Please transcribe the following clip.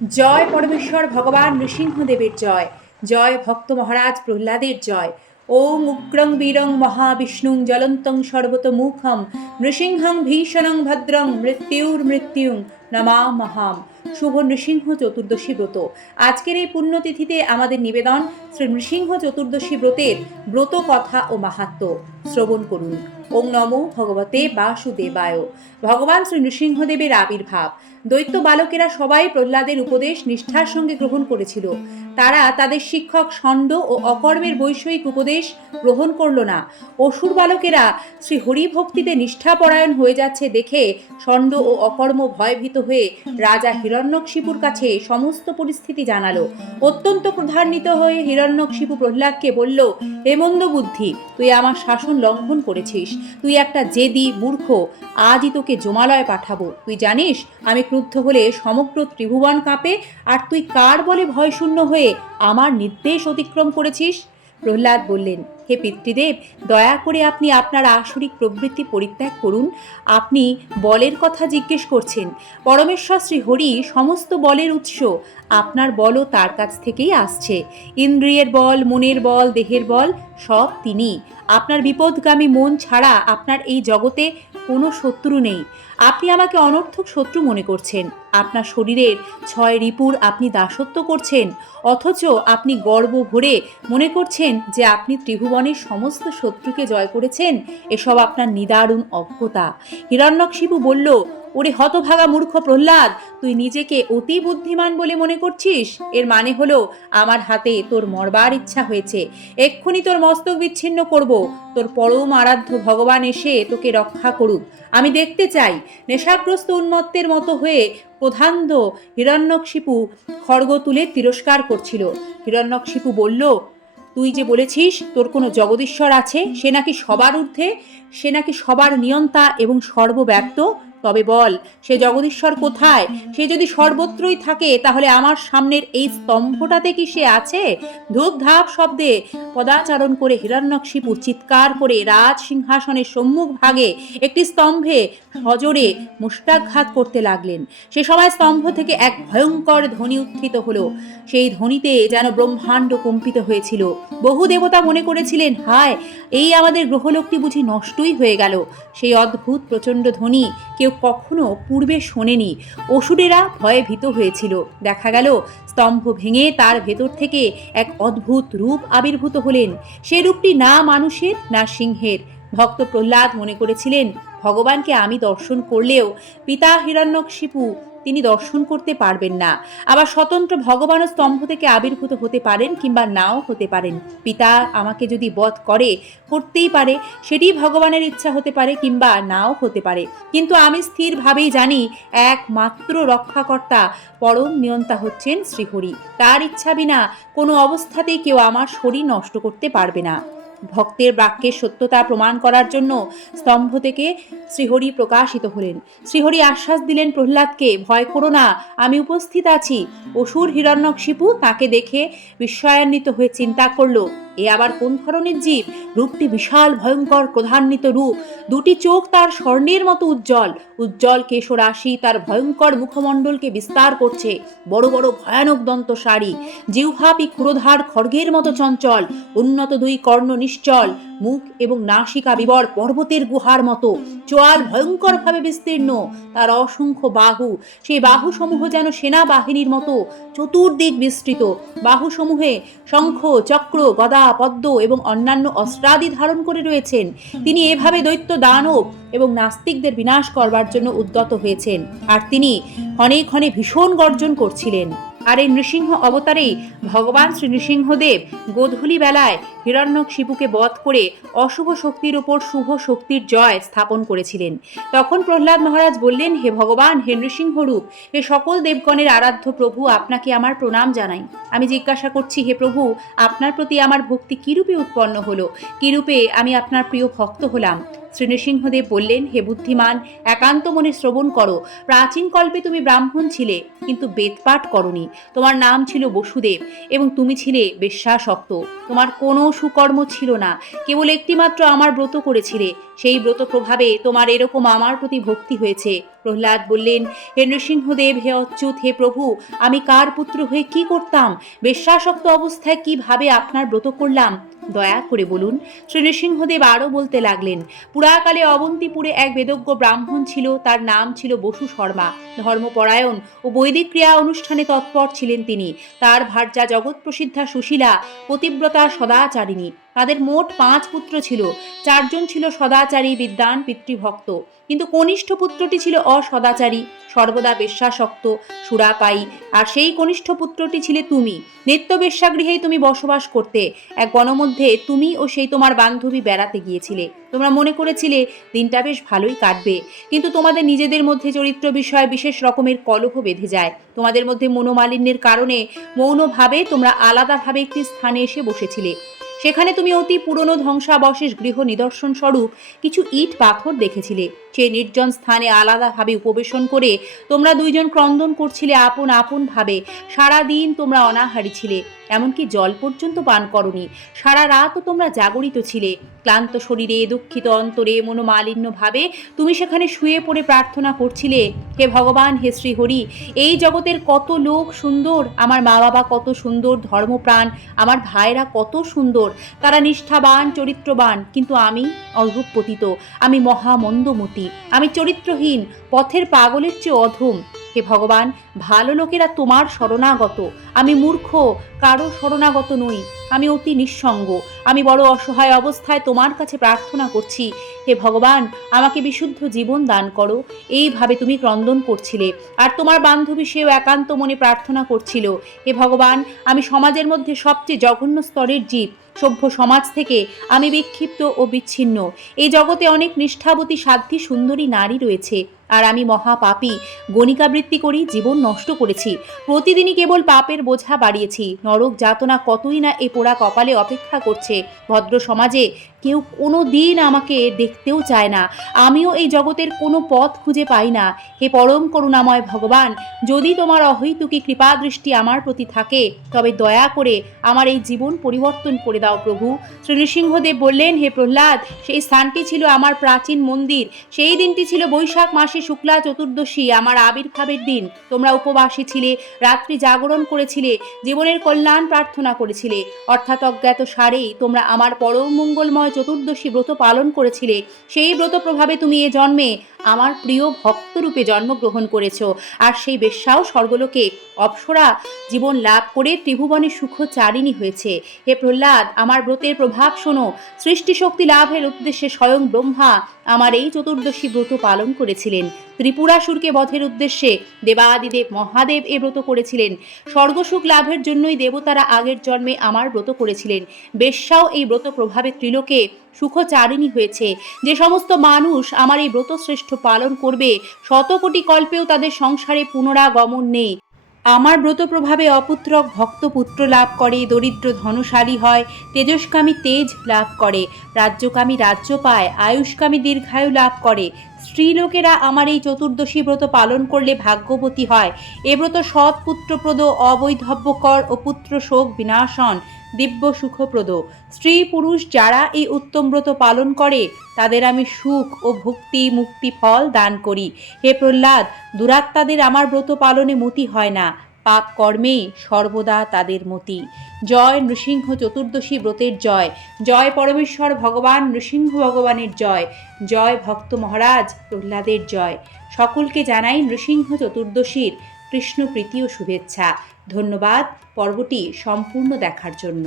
জয় পরমেশ্বর ভগবান নৃসিংহদেবের জয়। জয় ভক্ত মহারাজ প্রহ্লাদের জয়। ওং উগ্রং বীরং মহাবিষ্ণুং জ্বলন্তং সর্বতোমুখম নৃসিংহং ভীষণং ভদ্রং মৃত্যুর্মৃত্যুং নমামহাম। শুভ নৃসিংহ চতুর্দশী ব্রত। আজকের এই পুণ্যতিথিতে আমাদের নিবেদন শ্রী নৃসিংহ চতুর্দশী ব্রতের ব্রত কথা ও মাহাত্ম্য শ্রবণ করুন। ওং নমো ভগবতে বাসুদেবায়। ভগবান শ্রী নৃসিংহদেবের আবির্ভাব। দৈত্য বালকেরা সবাই প্রহ্লাদের উপদেশ নিষ্ঠার সঙ্গে গ্রহণ করেছিল। তারা তাদের শিক্ষক ষণ্ড ও অকর্মের বৈষয়িক উপদেশ গ্রহণ করল না। অসুর বালকেরা শ্রী হরিভক্তিতে নিষ্ঠাপরায়ণ হয়ে যাচ্ছে দেখে ষণ্ড ও অকর্ম ভয়ভীত হয়ে রাজা হিরণ্যকশিপুর কাছে সমস্ত পরিস্থিতি জানালো। অত্যন্ত ক্রোধান্বিত হয়ে হিরণ্যকশিপু প্রহ্লাদকে বলল, হে মন্দ বুদ্ধি, তুই আমার শাসন লঙ্ঘন করেছিস। তুই একটা জেদি মূর্খ। আজই তোকে জমালয়ে পাঠাবো। তুই জানিস আমি ক্রুদ্ধ হলে সমগ্র ত্রিভুবন কাঁপে, আর তুই কার বলে ভয়শূন্য হয়ে আমার নির্দেশ অতিক্রম করেছিস? প্রহ্লাদ বললেন, হে পিতৃদেব, দয়া করে আপনি আপনার আসরিক প্রবৃত্তি পরিত্যাগ করুন। আপনি বলের কথা জিজ্ঞেস করছেন। পরমেশ্বর শ্রী হরি সমস্ত বলের উৎস। আপনার বলও তার কাছ থেকেই আসছে। ইন্দ্রিয়ের বল, মনের বল, দেহের বল সব তিনি। আপনার বিপদগামী মন ছাড়া আপনার এই জগতে কোনো শত্রু নেই। আপনি আমাকে অনর্থক শত্রু মনে করছেন। আপনার শরীরের 6 রিপুর আপনি দাসত্ব করছেন, অথচ আপনি গর্ব ভরে মনে করছেন যে আপনি ত্রিভুবনের সমস্ত শত্রুকে জয় করেছেন। এসব আপনার নিদারুণ অজ্ঞতা। হিরণ্যকশিপু বলল, ওরে হতভাগা মূর্খ প্রহ্লাদ, তুই নিজেকে অতি বুদ্ধিমান বলে মনে করছিস? এর মানে হলো আমার হাতে তোর মরবার ইচ্ছা হয়েছে। এক্ষুনি তোর মস্তক বিচ্ছিন্ন করব। তোর পরম আরাধ্য ভগবান এসে তোকে রক্ষা করুক। আমি দেখতে চাই। নেশাগ্রস্ত উন্মত্তের মতো হয়ে প্রধান্ধ হিরণ্যকশিপু খড়গ তুলে তিরস্কার করছিল। হিরণ্যকশিপু বলল, তুই যে বলেছিস তোর কোনো জগদীশ্বর আছে, সে নাকি সবার ঊর্ধ্বে, সে নাকি সবার নিয়ন্তা এবং সর্বব্যাপ্ত, তবে বল সে জগদীশ্বর কোথায়? সে যদি সর্বত্রই থাকে তাহলে আমার সামনের এই স্তম্ভটাতে কি সে আছে? ধূপ ধাপ শব্দে পদাচারণ করে হিরণ্যকশিপু চিৎকার করে রাজ সিংহাসনের সম্মুখ ভাগে একটি স্তম্ভে সজোরে মুষ্টাঘাত করতে লাগলেন। সে সময় স্তম্ভ থেকে এক ভয়ঙ্কর ধ্বনি উত্থিত হলো। সেই ধ্বনিতে যেন ব্রহ্মাণ্ড কম্পিত হয়েছিল। বহু দেবতা মনে করেছিলেন, হায়, এই আমাদের গ্রহলোকটি বুঝি নষ্টই হয়ে গেল। সেই অদ্ভুত প্রচণ্ড ধ্বনি কেউ কখনো পূর্বে শোনেনি। অসুরেরা ভয়ে ভীত হয়েছিল। দেখা গেল স্তম্ভ ভেঙে তার ভেতর থেকে এক অদ্ভুত রূপ আবির্ভূত হলেন। সে রূপটি না মানুষের না সিংহের। ভক্ত প্রহ্লাদ মনে করেছিলেন, ভগবানকে আমি দর্শন করলেও পিতা হিরণ্যকশিপু তিনি দর্শন করতে পারবেন না। আবার স্বতন্ত্র ভগবানও স্তম্ভ থেকে আবির্ভূত হতে পারেন কিংবা নাও হতে পারেন। পিতা আমাকে যদি বধ করতেই পারে, সেটি ভগবানের ইচ্ছা হতে পারে কিংবা নাও হতে পারে। কিন্তু আমি স্থিরভাবেই জানি একমাত্র রক্ষাকর্তা পরম নিয়ন্তা হচ্ছেন শ্রীহরি। তার ইচ্ছা বিনা কোনো অবস্থাতেই কেউ আমার শরীর নষ্ট করতে পারবে না। ভক্তের বাক্যের সত্যতা প্রমাণ করার জন্য স্তম্ভ থেকে শ্রীহরি প্রকাশিত হলেন। শ্রীহরি আশ্বাস দিলেন প্রহ্লাদকে, ভয় করো না, আমি উপস্থিত আছি। অসুর হিরণ্যকশিপু তাকে দেখে বিস্ময়ান্বিত হয়ে চিন্তা করল, এ আবার কোন ধরনের জীব? রূপটি বিশাল ভয়ঙ্কর ক্রোধান্বিত রূপ। দুটি চোখ তার স্বর্ণের মতো উজ্জ্বল। উজ্জ্বল কেশরাশি তার ভয়ঙ্কর মুখমণ্ডলকে বিস্তার করছে। বড় বড় ভয়ানক দন্তসারি, জিহ্বাপি ক্ষুরোধার খড়গের মতো চঞ্চল। উন্নত 2 কর্ণ নিশ্চল। মুখ এবং নাসিকা বিবর পর্বতের গুহার মতো। চোয়াল ভয়ঙ্করভাবে বিস্তীর্ণ। তার অসংখ্য বাহু, সেই বাহুসমূহ যেন সেনাবাহিনীর মতো চতুর্দিক বিস্তৃত। বাহুসমূহে শঙ্খ, চক্র, গদা, পদ্ম এবং অন্যান্য অস্ত্রাদি ধারণ করে রয়েছেন। তিনি এভাবে দৈত্য, দানব এবং নাস্তিকদের বিনাশ করবার জন্য উদ্যত হয়েছেন। আর তিনি ক্ষণে ক্ষণে ভীষণ গর্জন করছিলেন। আর এই নৃসিংহ অবতারেই ভগবান শ্রী নৃসিংহদেব গোধূলি বেলায় হিরণ্যকশিপুকে বধ করে অশুভ শক্তির উপর শুভ শক্তির জয় স্থাপন করেছিলেন। তখন প্রহ্লাদ মহারাজ বললেন, হে ভগবান, হে নৃসিংহরূপ, হে সকল দেবগণের আরাধ্য প্রভু, আপনাকে আমার প্রণাম জানাই। আমি জিজ্ঞাসা করছি, হে প্রভু, আপনার প্রতি আমার ভক্তি কিরূপে উৎপন্ন হলো? কিরূপে আমি আপনার প্রিয় ভক্ত হলাম? শ্রী নৃসিংহদেব বললেন, হে বুদ্ধিমান, একান্ত মনে শ্রবণ করো। প্রাচীন কল্পে তুমি ব্রাহ্মণ ছিলে, কিন্তু বেদপাঠ করনি। তোমার নাম ছিল বসুদেব এবং তুমি ছিলে বেশ্যাসক্ত। তোমার কোনো সুকর্ম ছিল না, কেবল একটিমাত্র আমার ব্রত করেছিলে। সেই ব্রত প্রভাবে তোমার এরকম আমার প্রতি ভক্তি হয়েছে। প্রহ্লাদ বললেন, হে নৃসিংহদেব, হে অচ্যুত, হে প্রভু, আমি কার পুত্র হয়ে কি করতাম, বেশ্যাসক্ত অবস্থায় কিভাবে আপনার ব্রত করলাম, দয়া করে বলুন। শ্রী নৃসিংহদেব আরও বলতে লাগলেন, পুরাকালে অবন্তিপুরে এক বেদজ্ঞ ব্রাহ্মণ ছিল, তার নাম ছিল বসু শর্মা। ধর্মপরায়ণ ও বৈদিক ক্রিয়া অনুষ্ঠানে তৎপর ছিলেন তিনি। তার ভার্যা জগৎ প্রসিদ্ধা সুশীলা, পতিব্রতা, সদাচারিণী। তাদের মোট 5 পুত্র ছিল। 4 জন ছিল সদাচারী, বিদ্বান, পিতৃভক্ত, কিন্তু কনিষ্ঠ পুত্রটি ছিল অসদাচারী, সর্বদা বেশ্যাসক্ত, সুরাপায়ী। আর সেই কনিষ্ঠ পুত্রটি ছিলে তুমি। নিত্য বেশ্যাগৃহেই তুমি বসবাস করতে। এক বনমধ্যে তুমি ও সেই তোমার বান্ধবী বেড়াতে গিয়েছিলে। তোমরা মনে করেছিলে দিনটা বেশ ভালোই কাটবে, কিন্তু তোমাদের নিজেদের মধ্যে চরিত্র বিষয়ে বিশেষ রকমের কলহ বেঁধে যায়। তোমাদের মধ্যে মনোমালিন্যের কারণে মৌনভাবে তোমরা আলাদাভাবে একটি স্থানে এসে বসেছিলে। সেখানে তুমি অতি পুরনো ধ্বংসাবশেষ গৃহ নিদর্শন স্বরূপ কিছু ইট পাথর দেখেছিলে। সেই নির্জন স্থানে আলাদাভাবে উপবেশন করে তোমরা 2 জন ক্রন্দন করছিলে আপন আপন ভাবে। সারাদিন তোমরা অনাহারী ছিলে, এমনকি জল পর্যন্ত পান করনি। সারা রাতও তোমরা জাগরিত ছিলে। ক্লান্ত শরীরে, দুঃখিত অন্তরে, মনোমালিন্য ভাবে তুমি সেখানে শুয়ে পড়ে প্রার্থনা করছিলে, হে ভগবান, হে শ্রীহরি, এই জগতের কত লোক সুন্দর, আমার মা বাবা কত সুন্দর, ধর্মপ্রাণ, আমার ভাইরা কত সুন্দর, তারা নিষ্ঠাবান, চরিত্রবান, কিন্তু আমি অধঃ পতিত, আমি মহামন্দমতি, আমি চরিত্রহীন, পথের পাগলের চেয়ে অধম। হে ভগবান, ভালো লোকেরা তোমার শরণাগত, আমি মূর্খ, কারো শরণাগত নই, আমি অতি নিঃসঙ্গ, আমি বড় অসহায় অবস্থায় তোমার কাছে প্রার্থনা করছি। হে ভগবান, আমাকে বিশুদ্ধ জীবন দান করো। এইভাবে তুমি ক্রন্দন করছিলে, আর তোমার বান্ধবী সেও একান্ত মনে প্রার্থনা করছিল। হে ভগবান, আমি সমাজের মধ্যে সবচেয়ে জঘন্য স্তরের জীব। সভ্য সমাজ থেকে আমি বিক্ষিপ্ত ও বিচ্ছিন্ন। এই জগতে অনেক নিষ্ঠাবতী, সাধ্বী, সুন্দরী নারী রয়েছে, আর আমি মহাপাপী। গণিকাবৃত্তি করি জীবন নষ্ট করেছি। প্রতিদিনই কেবল পাপের বোঝা বাড়িয়েছি। নরক যাতনা কতই না এ পোড়া কপালে অপেক্ষা করছে। ভদ্র সমাজে কেউ কোনো দিন আমাকে দেখতেও চায় না। আমিও এই জগতের কোনো পথ খুঁজে পাই না। হে পরম করুণাময় ভগবান, যদি তোমার অহৈতুকী কৃপা দৃষ্টি আমার প্রতি থাকে, তবে দয়া করে আমার এই জীবন পরিবর্তন করে দাও প্রভু। শ্রী নৃসিংহদেব বললেন, হে প্রহ্লাদ, সেই স্থানটি ছিল আমার প্রাচীন মন্দির। সেই দিনটি ছিল বৈশাখ মাসে শুক্লা চতুর্দশী, আমার আবির্ভাবের দিন। তোমরা উপবাসী ছিলে, রাত্রি জাগরণ করেছিলে, জীবনের কল্যাণ প্রার্থনা করেছিলে। অর্থাৎ অজ্ঞাত সারেই তোমরা আমার পরম মঙ্গলময় চতুর্দশী ব্রত পালন করেছিলে। সেই ব্রত প্রভাবে তুমি এ জন্মে আমার প্রিয় ভক্তরূপে জন্মগ্রহণ করেছ। আর সেই বেশ্যাও স্বর্গলোকে অপ্সরা জীবন লাভ করে ত্রিভুবনে সুখচারিণী হয়েছে। হে প্রহ্লাদ, আমার ব্রতের প্রভাব শোনো। সৃষ্টিশক্তি লাভের উদ্দেশ্যে স্বয়ং ব্রহ্মা আমার এই চতুর্দশী ব্রত পালন করেছিলেন। ত্রিপুরাসুরকে বধের উদ্দেশ্যে দেবাদিদেব মহাদেব এ ব্রত করেছিলেন। স্বর্গসুখ লাভের জন্যই দেবতারা আগের জন্মে আমার ব্রত করেছিলেন। বেশ্যাও এই ব্রত প্রভাবে ত্রিলোকে সুখচারিণী হয়েছে। যে সমস্ত মানুষ আমার এই ব্রত শ্রেষ্ঠ পালন করবে, 100 কোটি কল্পেও তাদের সংসারে পুনরাগমন নেই। আমার ব্রত প্রভাবে অপুত্রক ভক্ত পুত্র লাভ করে, দরিদ্র ধনশালী হয়, তেজস্কামী তেজ লাভ করে, রাজ্যকামী রাজ্য পায়, আয়ুষ্কামী দীর্ঘায়ু লাভ করে। স্ত্রীলোকেরা আমার এই চতুর্দশী ব্রত পালন করলে ভাগ্যবতী হয়। এ ব্রত সৎ পুত্রপ্রদ, অবৈধব্যকর ও পুত্র শোক বিনাশন, দিব্য সুখপ্রদ। স্ত্রী পুরুষ যারা এই উত্তম ব্রত পালন করে, তাদের আমি সুখ ও ভক্তি মুক্তি ফল দান করি। হে প্রহ্লাদ, দুরাত্মাদের আমার ব্রত পালনে মতি হয় না, পাপ কর্মেই সর্বদা তাদের মতি। জয় নৃসিংহ চতুর্দশী ব্রতের জয়। জয় পরমেশ্বর ভগবান নৃসিংহ ভগবানের জয়। জয় ভক্ত মহারাজ প্রহ্লাদের জয়। সকলকে জানাই নৃসিংহ চতুর্দশীর কৃষ্ণ প্রীতি ও শুভেচ্ছা। ধন্যবাদ পর্বটি সম্পূর্ণ দেখার জন্য।